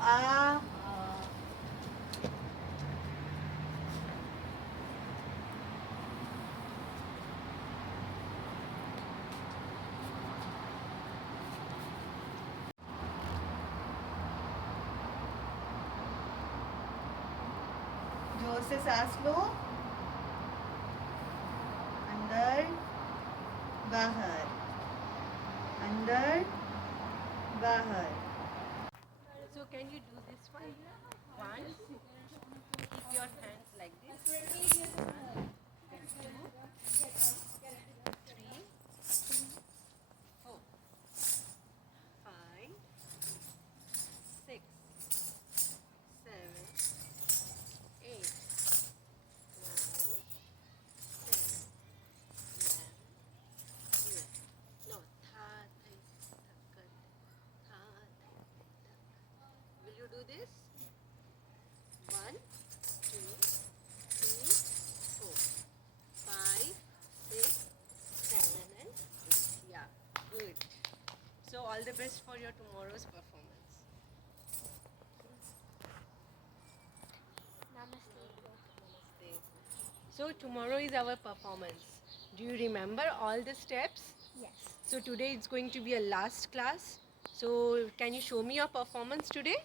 आ जोर से सांस लो, अंदर बाहर, अंदर बाहर. So can you do this one? One. Keep your hands like this. One, two, three, four, five, six, seven, eight, nine, 10, 11, 12. No, tha, thai, thakat, tha, thai, thakat. Will you do this? One, two, three, four, five, six, seven, and 8. Yeah, good. So all the best for your tomorrow's performance. Namaste. So tomorrow is our performance. Do you remember all the steps? Yes. So today it's going to be a last class. So can you show me your performance today?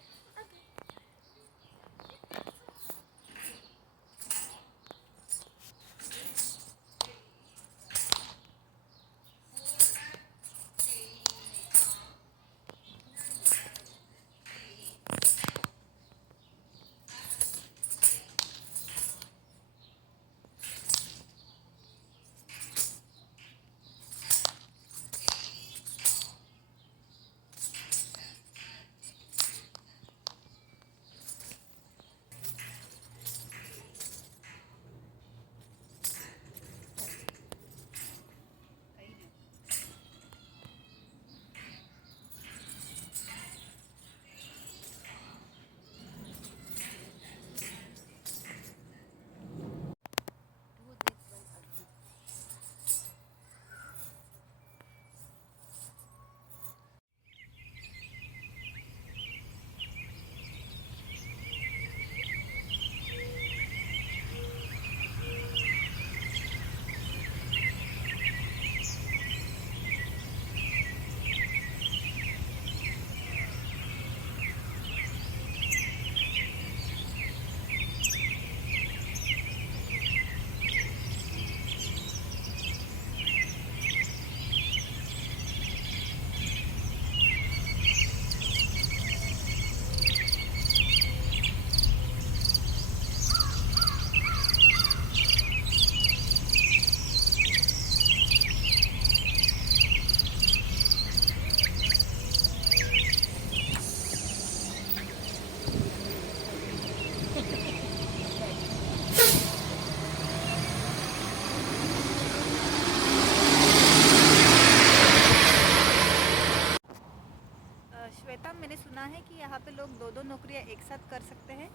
Shweta, मैंने सुना है कि यहाँ पे लोग दो दो नौकरियाँ एक साथ कर सकते हैं.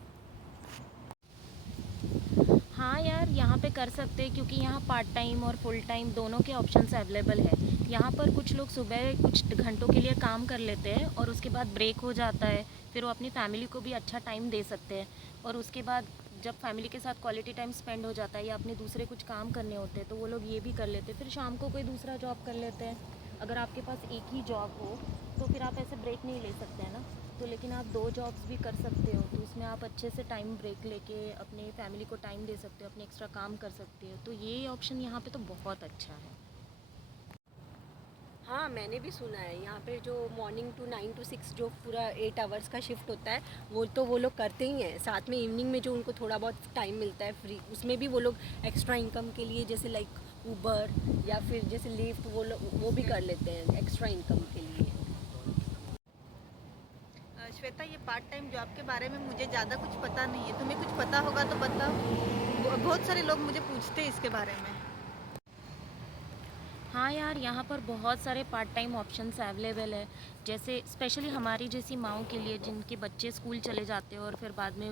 हाँ यार, यहाँ पे कर सकते हैं क्योंकि यहाँ पार्ट टाइम और फुल टाइम दोनों के ऑप्शंस अवेलेबल है. यहाँ पर कुछ लोग सुबह कुछ घंटों के लिए काम कर लेते हैं और उसके बाद ब्रेक हो जाता है, फिर वो अपनी फैमिली को भी अच्छा टाइम दे सकते हैं. और उसके बाद जब फैमिली के साथ क्वालिटी टाइम स्पेंड हो जाता है या अपने दूसरे कुछ काम करने होते हैं तो वो लोग ये भी कर लेते हैं. फिर शाम को कोई दूसरा जॉब कर लेते हैं. अगर आपके पास एक ही जॉब हो तो फिर आप ऐसे ब्रेक नहीं ले सकते हैं ना. तो लेकिन आप दो जॉब्स भी कर सकते हो तो उसमें आप अच्छे से टाइम ब्रेक लेके अपने फैमिली को टाइम दे सकते हो, अपने एक्स्ट्रा काम कर सकते हो. तो ये ऑप्शन यहाँ पे तो बहुत अच्छा है. हाँ, मैंने भी सुना है यहाँ पे जो मॉर्निंग टू 9 to 6 जो पूरा 8 आवर्स का शिफ्ट होता है वो तो वो लोग करते ही हैं. साथ में इवनिंग में जो उनको थोड़ा बहुत टाइम मिलता है फ्री, उसमें भी वो लोग एक्स्ट्रा इनकम के लिए जैसे लाइक ऊबर या फिर जैसे लिफ्ट वो भी कर लेते हैं एक्स्ट्रा इनकम के लिए. श्वेता, ये पार्ट टाइम जॉब के बारे में मुझे ज़्यादा कुछ पता नहीं है. तुम्हें कुछ पता होगा तो बताओ. बहुत सारे लोग मुझे पूछते हैं इसके बारे में. हाँ यार, यहाँ पर बहुत सारे पार्ट टाइम ऑप्शंस अवेलेबल है. जैसे स्पेशली हमारी जैसी माँओं के लिए जिनके बच्चे स्कूल चले जाते हैं और फिर बाद में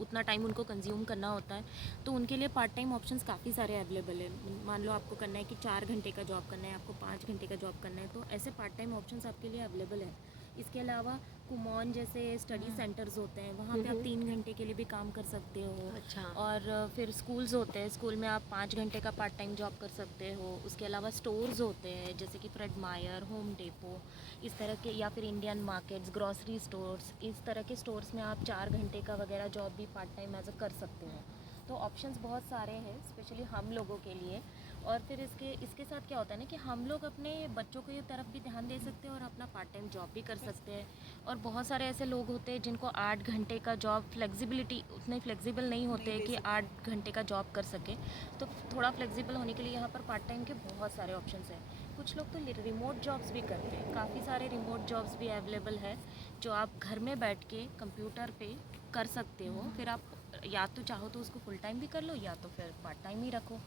उतना टाइम उनको कंज्यूम करना होता है तो उनके लिए पार्ट टाइम ऑप्शंस काफ़ी सारे अवेलेबल है. मान लो आपको करना है कि 4 घंटे का जॉब करना है, आपको 5 घंटे का जॉब करना है, तो ऐसे पार्ट टाइम ऑप्शंस आपके लिए अवेलेबल है. इसके अलावा कुमोन जैसे स्टडी सेंटर्स होते हैं, वहाँ पे आप 3 घंटे के लिए भी काम कर सकते हो। अच्छा। और फिर स्कूल्स होते हैं, स्कूल में आप 5 घंटे का पार्ट टाइम जॉब कर सकते हो। उसके अलावा स्टोर्स होते हैं जैसे कि फ्रेड मायर, होम डेपो, इस तरह के, या फिर इंडियन मार्केट्स, ग्रॉसरी स्टोर्स, इस तरह के स्टोर्स में आप 4 घंटे का वगैरह जॉब भी पार्ट टाइम एज अ कर सकते हो। तो ऑप्शंस बहुत सारे हैं स्पेशली हम लोगों के लिए। और फिर इसके साथ क्या होता है ना कि हम लोग अपने बच्चों की तरफ भी ध्यान दे सकते हैं और अपना पार्ट टाइम जॉब भी कर सकते हैं। और बहुत सारे ऐसे लोग होते हैं जिनको 8 घंटे का जॉब फ्लेक्सिबिलिटी उतने फ्लेक्सिबल नहीं होते हैं कि 8 घंटे का जॉब कर सके। तो थोड़ा फ्लेक्सिबल होने के लिए यहाँ पर पार्ट टाइम के बहुत सारे ऑप्शंस हैं। कुछ लोग तो रिमोट जॉब्स भी करते हैं, काफ़ी सारे रिमोट जॉब्स भी अवेलेबल है जो आप घर में बैठ के कंप्यूटर पे कर सकते हो। फिर आप या तो चाहो तो उसको फुल टाइम भी कर लो या तो फिर पार्ट टाइम ही रखो।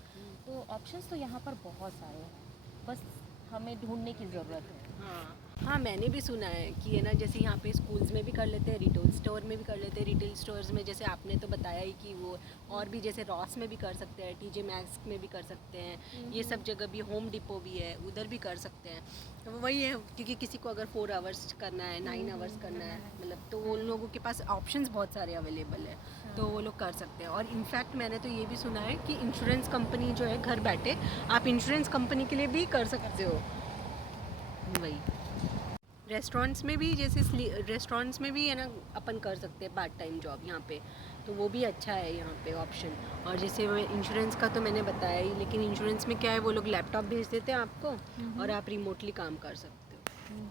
तो ऑप्शंस तो यहाँ पर बहुत सारे हैं, बस हमें ढूंढने की ज़रूरत है। हाँ हाँ, मैंने भी सुना है कि है ना, जैसे यहाँ पे स्कूल्स में भी कर लेते हैं, रिटेल स्टोर में भी कर लेते हैं। रिटेल स्टोर्स में जैसे आपने तो बताया ही कि वो, और भी जैसे रॉस में भी कर सकते हैं, टीजे मैक्स में भी कर सकते हैं, ये सब जगह भी, होम डिपो भी है, उधर भी कर सकते हैं। तो वही है, क्योंकि किसी को अगर 4 आवर्स करना है, 9 आवर्स करना है, मतलब तो उन लोगों के पास ऑप्शंस बहुत सारे अवेलेबल है, तो वो लोग कर सकते हैं। और इनफैक्ट मैंने तो ये भी सुना है कि इंश्योरेंस कंपनी जो है, घर बैठे आप इंश्योरेंस कंपनी के लिए भी कर सकते हो। वही रेस्टोरेंट्स में भी, जैसे रेस्टोरेंट्स में भी है ना, अपन कर सकते हैं पार्ट टाइम जॉब यहाँ पे, तो वो भी अच्छा है यहाँ पे ऑप्शन। और जैसे इंश्योरेंस का तो मैंने बताया ही, लेकिन इंश्योरेंस में क्या है, वो लोग लैपटॉप भेज देते हैं आपको और आप रिमोटली काम कर सकते हो।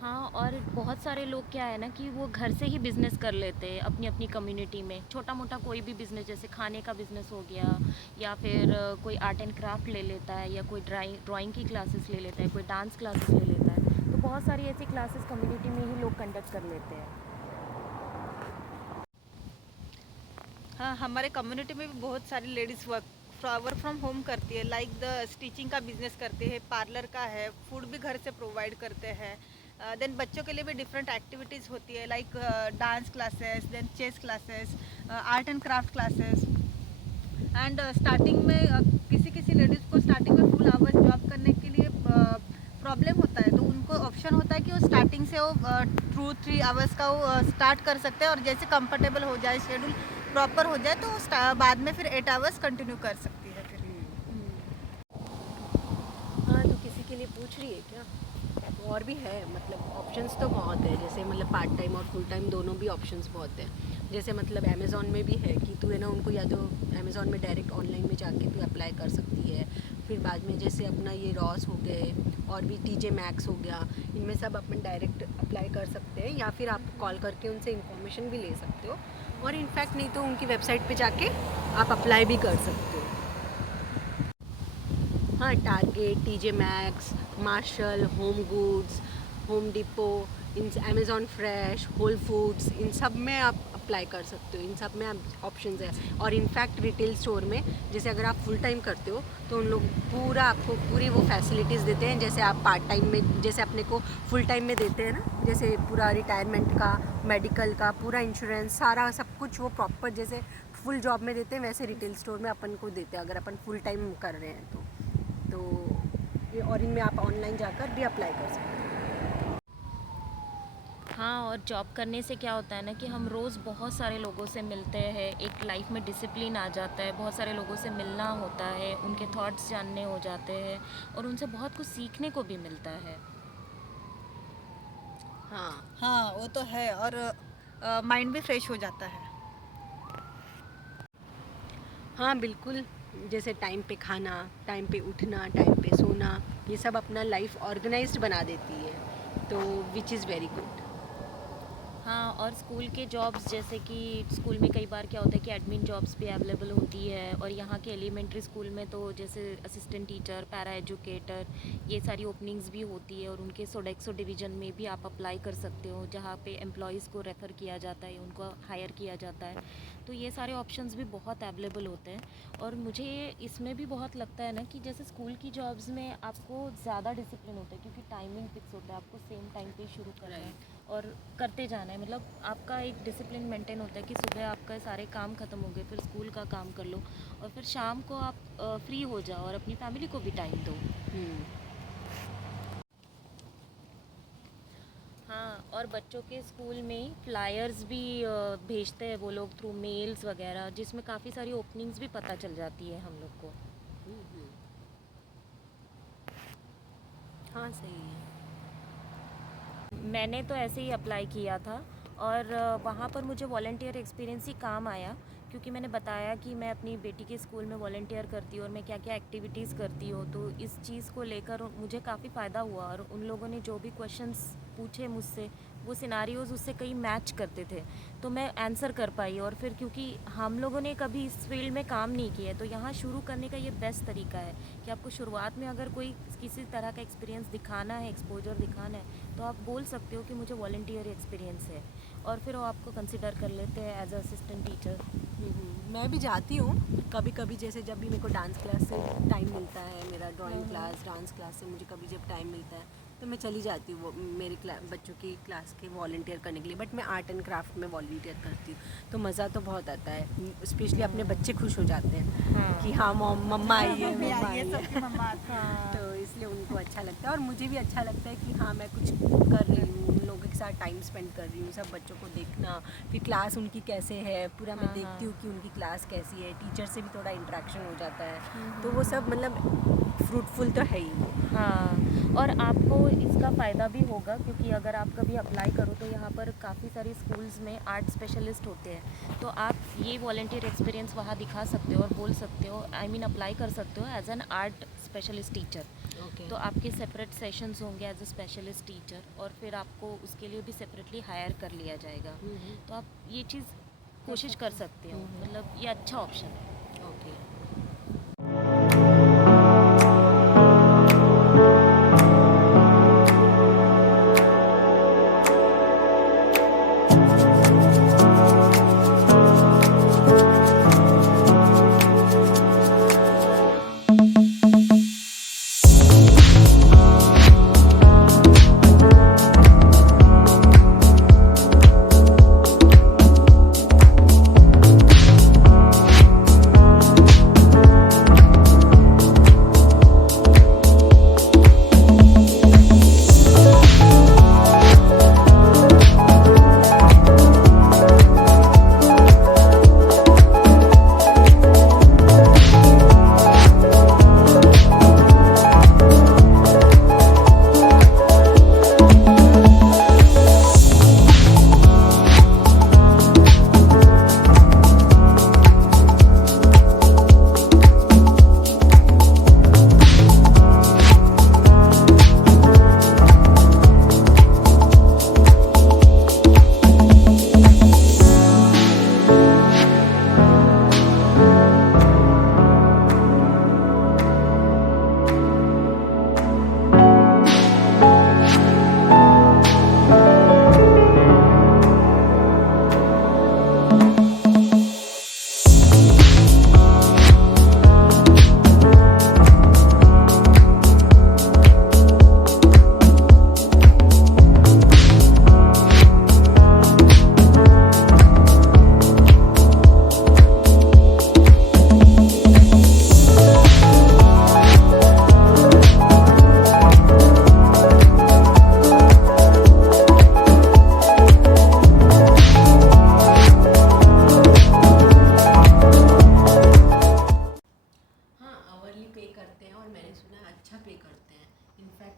हाँ, और बहुत सारे लोग क्या है ना कि वो घर से ही बिज़नेस कर लेते हैं अपनी अपनी कम्युनिटी में। छोटा मोटा कोई भी बिज़नेस, जैसे खाने का बिज़नेस हो गया, या फिर कोई आर्ट एंड क्राफ्ट ले लेता है, या कोई ड्राइंग की क्लासेस ले लेता है, कोई डांस क्लासेस ले लेता है। तो बहुत सारी ऐसी क्लासेस कम्युनिटी में ही लोग कंडक्ट कर लेते हैं। हाँ, हमारे कम्युनिटी में भी बहुत सारी लेडीज़ वर्क फ्रॉम होम करती है। लाइक द स्टिचिंग का बिजनेस करते हैं, पार्लर का है, फूड भी घर से प्रोवाइड करते हैं। देन बच्चों के लिए भी डिफरेंट एक्टिविटीज़ होती है, like dance classes, then chess classes, art and craft classes. And starting में किसी किसी लेडीज़ को स्टार्टिंग में फुल आवर्स जॉब करने के लिए प्रॉब्लम होता है, तो उनको ऑप्शन होता है कि वो स्टार्टिंग से वो 2-3 आवर्स का वो स्टार्ट कर सकते हैं, और जैसे कंफर्टेबल हो जाए, शेड्यूल प्रॉपर हो जाए, तो वो बाद में फिर 8 आवर्स कंटिन्यू कर सकती है फिर। हाँ, तो किसी के लिए पूछ रही है क्या? और भी है, मतलब ऑप्शंस तो बहुत है, जैसे मतलब पार्ट टाइम और फुल टाइम दोनों भी ऑप्शंस बहुत है। जैसे मतलब अमेज़ॉन में भी है कि तू है ना, उनको या तो अमेज़ॉन में डायरेक्ट ऑनलाइन में जाके तू अप्लाई कर सकती है। फिर बाद में जैसे अपना ये रॉस हो गए और भी टीजे मैक्स हो गया, इनमें सब अपन डायरेक्ट अप्लाई कर सकते हैं, या फिर आप कॉल करके उनसे इन्फॉर्मेशन भी ले सकते हो। और इनफैक्ट नहीं तो उनकी वेबसाइट पे जाके आप अप्लाई भी कर सकते हो। हाँ, Target, TJ Maxx, Marshall, Home Goods, Home Depot, इन अमेज़ॉन फ्रेश, होल फूड्स, इन सब में आप अप्लाई कर सकते हो। इन सब में आप ऑप्शंस है। और इनफैक्ट रिटेल स्टोर में जैसे अगर आप फुल टाइम करते हो तो उन लोग पूरा आपको पूरी वो फैसिलिटीज़ देते हैं, जैसे आप पार्ट टाइम में जैसे अपने को फुल टाइम में देते हैं ना, जैसे पूरा रिटायरमेंट का, मेडिकल का, पूरा इंश्योरेंस, सारा सब कुछ वो प्रॉपर जैसे फुल जॉब में देते हैं, वैसे रिटेल स्टोर में अपन को देते हैं अगर अपन फुल टाइम कर रहे हैं तो ये, और इनमें आप ऑनलाइन जाकर भी अप्लाई कर सकते हैं। हाँ, और जॉब करने से क्या होता है ना कि हम रोज़ बहुत सारे लोगों से मिलते हैं, एक लाइफ में डिसिप्लिन आ जाता है, बहुत सारे लोगों से मिलना होता है, उनके थॉट्स जानने हो जाते हैं और उनसे बहुत कुछ सीखने को भी मिलता है। हाँ हाँ, वो तो है, और माइंड भी फ्रेश हो जाता है। हाँ, बिल्कुल। जैसे टाइम पे खाना, टाइम पे उठना, टाइम पे सोना, ये सब अपना लाइफ ऑर्गेनाइज्ड बना देती है, तो विच इज़ वेरी गुड। हाँ, और स्कूल के जॉब्स, जैसे कि स्कूल में कई बार क्या होता है कि एडमिन जॉब्स भी अवेलेबल होती है, और यहाँ के एलिमेंट्री स्कूल में तो जैसे असिस्टेंट टीचर, पैरा एजुकेटर, ये सारी ओपनिंग्स भी होती है, और उनके सोडेक्सो डिवीज़न में भी आप अप्लाई कर सकते हो, जहाँ पे एम्प्लॉयज़ को रेफ़र किया जाता है, उनको हायर किया जाता है। तो ये सारे ऑप्शंस भी बहुत अवेलेबल होते हैं। और मुझे इसमें भी बहुत लगता है ना कि जैसे स्कूल की जॉब्स में आपको ज़्यादा डिसिप्लिन होता है, क्योंकि टाइमिंग फिक्स होता है, आपको सेम टाइम पे शुरू करना है और करते जाना है। मतलब आपका एक डिसिप्लिन मेंटेन होता है कि सुबह आपका सारे काम ख़त्म हो गए, फिर स्कूल का काम कर लो, और फिर शाम को आप फ्री हो जाओ और अपनी फैमिली को भी टाइम दो। हम्म। और बच्चों के स्कूल में फ्लायर्स भी भेजते हैं वो लोग थ्रू मेल्स वगैरह, जिसमें काफ़ी सारी ओपनिंग्स भी पता चल जाती है हम लोग को। हाँ सही है। मैंने तो ऐसे ही अप्लाई किया था और वहाँ पर मुझे वॉलंटियर एक्सपीरियंस ही काम आया, क्योंकि मैंने बताया कि मैं अपनी बेटी के स्कूल में वॉलंटियर करती हूँ और मैं क्या क्या एक्टिविटीज़ करती हूँ। तो इस चीज़ को लेकर मुझे काफ़ी फ़ायदा हुआ और उन लोगों ने जो भी क्वेश्चंस पूछे मुझसे, वो सिनारियोज़ उससे कई मैच करते थे, तो मैं आंसर कर पाई। और फिर क्योंकि हम लोगों ने कभी इस फील्ड में काम नहीं किया है, तो यहाँ शुरू करने का ये बेस्ट तरीका है कि आपको शुरुआत में अगर कोई किसी तरह का एक्सपीरियंस दिखाना है, एक्सपोजर दिखाना है, तो आप बोल सकते हो कि मुझे वॉलंटियर एक्सपीरियंस है, और फिर वो आपको कंसिडर कर लेते हैं एज असिस्टेंट टीचर। मैं भी जाती हूँ कभी कभी, जैसे जब भी मेरे को डांस क्लास से टाइम मिलता है, मेरा ड्राइंग क्लास डांस क्लास से मुझे कभी जब टाइम मिलता है तो मैं चली जाती हूँ मेरे बच्चों की क्लास के वॉलंटियर करने के लिए। बट मैं आर्ट एंड क्राफ्ट में वॉलंटियर करती हूँ, तो मज़ा तो बहुत आता है, स्पेशली अपने बच्चे खुश हो जाते हैं कि हाँ मम्मा आई है, मम्मा आई है। सबकी मम्मा आती है। तो इसलिए उनको अच्छा लगता है और मुझे भी अच्छा लगता है कि हाँ मैं कुछ कर रही हूँ, उन लोगों के साथ टाइम स्पेंड कर रही हूँ, सब बच्चों को देखना, फिर क्लास उनकी कैसे है पूरा मैं देखती हूँ कि उनकी क्लास कैसी है, टीचर से भी थोड़ा इंटरेक्शन हो जाता है, तो वो सब मतलब फ्रूटफुल तो है ही। हाँ, और आपको इसका फ़ायदा भी होगा, क्योंकि अगर आप कभी अप्लाई करो तो यहाँ पर काफ़ी सारी स्कूल्स में आर्ट स्पेशलिस्ट होते हैं, तो आप ये वॉलंटियर एक्सपीरियंस वहाँ दिखा सकते हो और बोल सकते हो, आई मीन अप्लाई कर सकते हो as an art specialist teacher. तो आपके सेपरेट सेशंस होंगे एज अ स्पेशलिस्ट टीचर, और फिर आपको उसके लिए भी सेपरेटली हायर कर लिया जाएगा। तो आप ये चीज़ कोशिश कर सकते हो, मतलब ये अच्छा ऑप्शन है। Okay.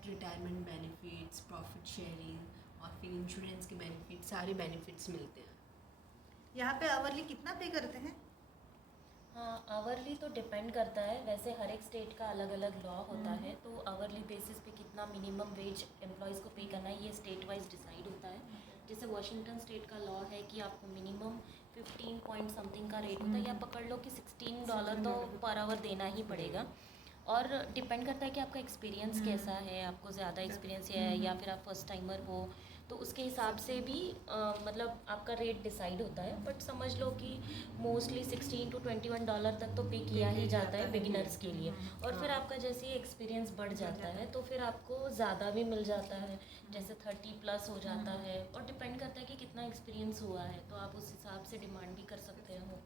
Retirement benefits, profit sharing और फिर इंश्योरेंस के बेनिफिट, सारे बेनिफिट्स मिलते हैं। यहाँ पे आवरली कितना पे करते हैं? हाँ, आवरली तो डिपेंड करता है, वैसे हर एक स्टेट का अलग अलग लॉ होता है, तो आवरली बेसिस पे कितना मिनिमम वेज एम्प्लॉयज़ को पे करना है ये स्टेट वाइज डिसाइड होता है। जैसे वॉशिंगटन स्टेट का लॉ है कि आपको मिनिमम 15 पॉइंट समथिंग का रेट होता है, या पकड़ लो कि $16 तो पर आवर देना ही पड़ेगा। और डिपेंड करता है कि आपका एक्सपीरियंस कैसा है, आपको ज़्यादा एक्सपीरियंस है या फिर आप फर्स्ट टाइमर हो, तो उसके हिसाब से भी मतलब आपका रेट डिसाइड होता है। बट समझ लो कि मोस्टली $16 to $21 तक तो पे किया ही जाता है बिगिनर्स के लिए, और फिर आपका जैसे ही एक्सपीरियंस बढ़ जाता है तो फिर आपको ज़्यादा भी मिल जाता है, जैसे 30+ हो जाता है, और डिपेंड करता है कि कितना एक्सपीरियंस हुआ है, तो आप उस हिसाब से डिमांड भी कर सकते हो।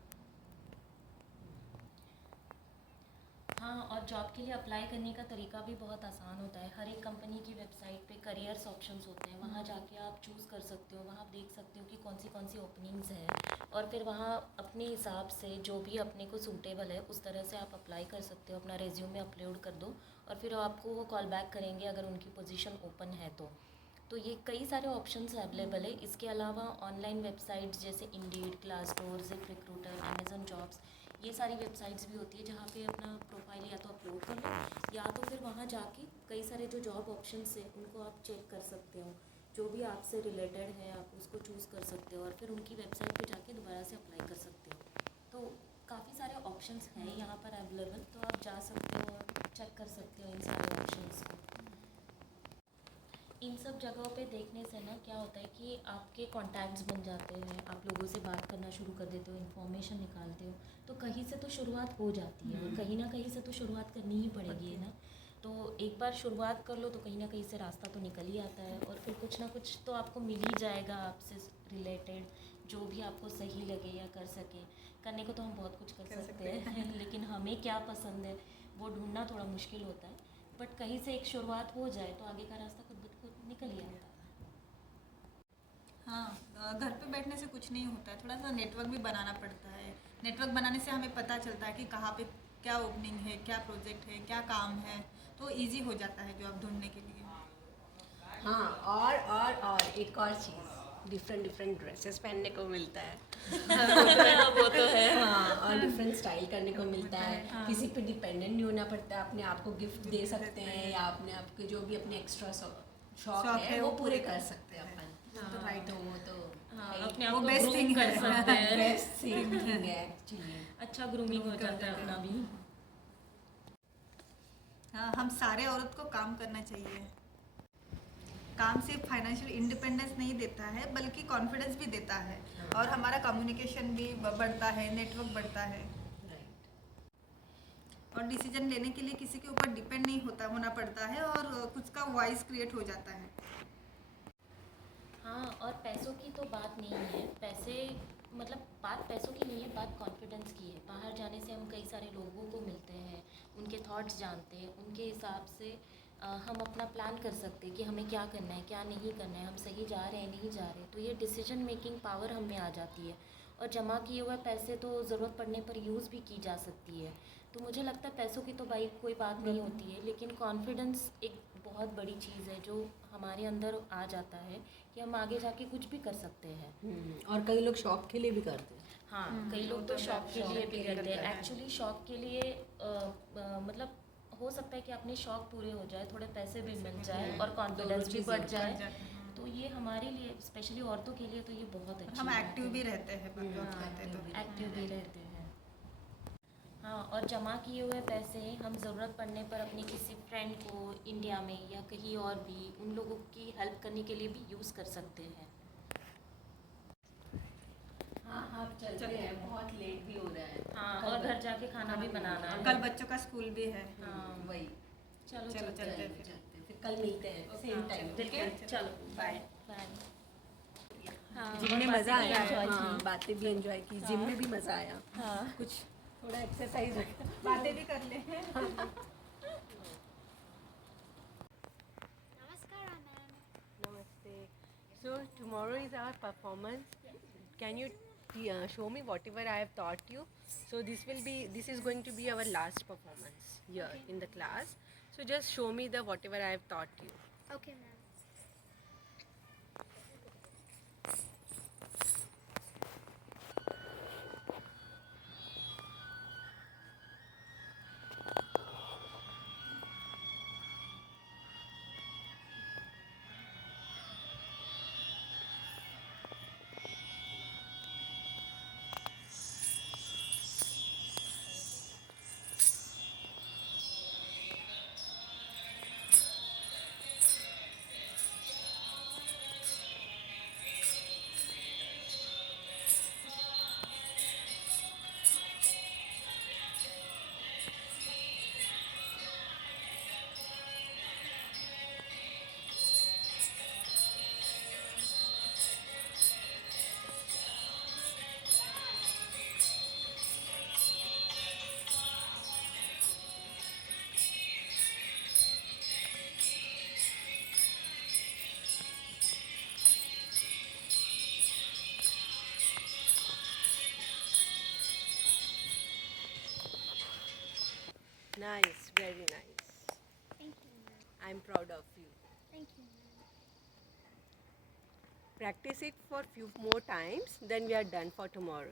हाँ, और जॉब के लिए अप्लाई करने का तरीका भी बहुत आसान होता है। हर एक कंपनी की वेबसाइट पे करियर्स ऑप्शंस होते हैं, वहाँ जाके आप चूज़ कर सकते हो, वहाँ आप देख सकते हो कि कौन सी ओपनिंग्स है, और फिर वहाँ अपने हिसाब से जो भी अपने को सूटेबल है उस तरह से आप अप्लाई कर सकते हो। अपना रेज्यूमे अपलोड कर दो और फिर आपको वो कॉल बैक करेंगे अगर उनकी पोजीशन ओपन है तो ये कई सारे ऑप्शंस अवेलेबल है। इसके अलावा ऑनलाइन वेबसाइट्स जैसे Indeed, Glassdoor, zip recruiter, Amazon jobs, ये सारी वेबसाइट्स भी होती है जहाँ पे अपना प्रोफाइल या तो अपलोड कर लो या तो फिर वहाँ जाके कई सारे जो जॉब ऑप्शंस हैं उनको आप चेक कर सकते हो। जो भी आपसे रिलेटेड है आप उसको चूज़ कर सकते हो और फिर उनकी वेबसाइट पे जाके दोबारा से अप्लाई कर सकते हो। तो काफ़ी सारे ऑप्शंस हैं यहाँ पर अवेलेबल, तो आप जा सकते हो और चेक कर सकते हो इन सारे ऑप्शंस को। इन सब जगहों पे देखने से ना क्या होता है कि आपके कॉन्टैक्ट्स बन जाते हैं, आप लोगों से बात करना शुरू कर देते हो, इन्फॉर्मेशन निकालते हो, तो कहीं से तो शुरुआत हो जाती है और कहीं ना कहीं से तो शुरुआत करनी ही पड़ेगी, है ना। तो एक बार शुरुआत कर लो तो कहीं ना कहीं से रास्ता तो निकल ही आता है और फिर कुछ ना कुछ तो आपको मिल ही जाएगा आपसे रिलेटेड, जो भी आपको सही लगे या कर सके। करने को तो हम बहुत कुछ कर सकते हैं लेकिन हमें क्या पसंद है वो ढूंढना थोड़ा मुश्किल होता है। बट कहीं से एक शुरुआत हो जाए तो आगे का रास्ता खुद ब खुद निकल ही आता है। हाँ, घर पे बैठने से कुछ नहीं होता है, थोड़ा सा नेटवर्क भी बनाना पड़ता है। नेटवर्क बनाने से हमें पता चलता है कि कहाँ पे क्या ओपनिंग है, क्या प्रोजेक्ट है, क्या काम है, तो इजी हो जाता है जॉब ढूंढने के लिए। हाँ, और एक और चीज़, डिफरेंट ड्रेसेस पहनने को मिलता है। वो तो है। हाँ, और डिफरेंट स्टाइल करने को मिलता है। किसी पे डिपेंडेंट नहीं होना पड़ता, अपने आप को गिफ्ट दे सकते हैं या अपने आप के जो भी अपने एक्स्ट्रा शौक है वो पूरे कर सकते हैं अपन। तो राइट, तो वो तो हाँ, है ही। अपने आप वो को बेस्ट ग्रूम थिंग कर है। सकते हैं। बेस्ट थिंग है एक्चुअली। अच्छा ग्रूमिंग हो जाता है अपना भी। हाँ, हम सारे औरत को काम करना चाहिए। काम सिर्फ फाइनेंशियल इंडिपेंडेंस नहीं देता है बल्कि कॉन्फिडेंस भी देता है और हमारा कम्युनिकेशन भी बढ़ता है, नेटवर्क बढ़ता है और डिसीजन लेने के लिए किसी के ऊपर डिपेंड नहीं होना पड़ता है और खुद का वॉइस क्रिएट हो जाता है। हाँ, और पैसों की तो बात नहीं है, पैसे मतलब बात पैसों की नहीं है, बात कॉन्फिडेंस की है। बाहर जाने से हम कई सारे लोगों को मिलते हैं, उनके थॉट्स जानते हैं, उनके हिसाब से हम अपना प्लान कर सकते हैं कि हमें क्या करना है, क्या नहीं करना है, हम सही जा रहे हैं, नहीं जा रहे। तो ये डिसीजन मेकिंग पावर हम में आ जाती है और जमा किए हुए पैसे तो ज़रूरत पड़ने पर यूज़ भी की जा सकती है। तो मुझे लगता है पैसों की तो भाई कोई बात नहीं होती है, लेकिन कॉन्फिडेंस एक बहुत बड़ी चीज़ है जो हमारे अंदर आ जाता है कि हम आगे जाके कुछ भी कर सकते हैं। और कई लोग शौक के लिए भी करते हैं। हाँ, कई लोग तो शौक के लिए भी करते हैं। एक्चुअली शौक के लिए मतलब हो सकता है कि अपने शौक पूरे हो जाए, थोड़े पैसे भी मिल जाए और कॉन्फिडेंस भी बढ़ जाए। तो ये हमारे लिए स्पेशली औरतों के लिए तो ये बहुत अच्छी हम बात एक्टिव है। भी रहते हैं, जॉब करते हैं तो एक्टिव भी रहते हैं। हाँ, और जमा किए हुए पैसे हम ज़रूरत पड़ने पर अपने किसी फ्रेंड को इंडिया में या कहीं और भी उन लोगों की हेल्प करने के लिए भी यूज़ कर सकते हैं। हाँ, आप चलते हैं, बहुत लेट भी हो रहा है। हाँ, और घर जाके खाना भी बनाना है। कल बच्चों का स्कूल भी है। हाँ, वही। चलो चलते हैं फिर। फिर कल मिलते हैं सेम टाइम, ठीक है? चलो बाय। बाय। हाँ, जिम में और मज़ा बातें भी आया। enjoy हाँ, की। बातें भी एंजॉय की, जिम में भी मज़ा आया। हाँ, कुछ थोड़ा एक्सरसाइज बातें भी कर ले। Namaste. So tomorrow is our performance. Can you show me whatever I have taught you? So this is going to be our last performance here in the class. So just show me the whatever I have taught you. Okay, ma'am. Nice, very nice. Thank you, ma'am. I'm proud of you. Thank you, ma'am. Practice it for few more times, then we are done for tomorrow.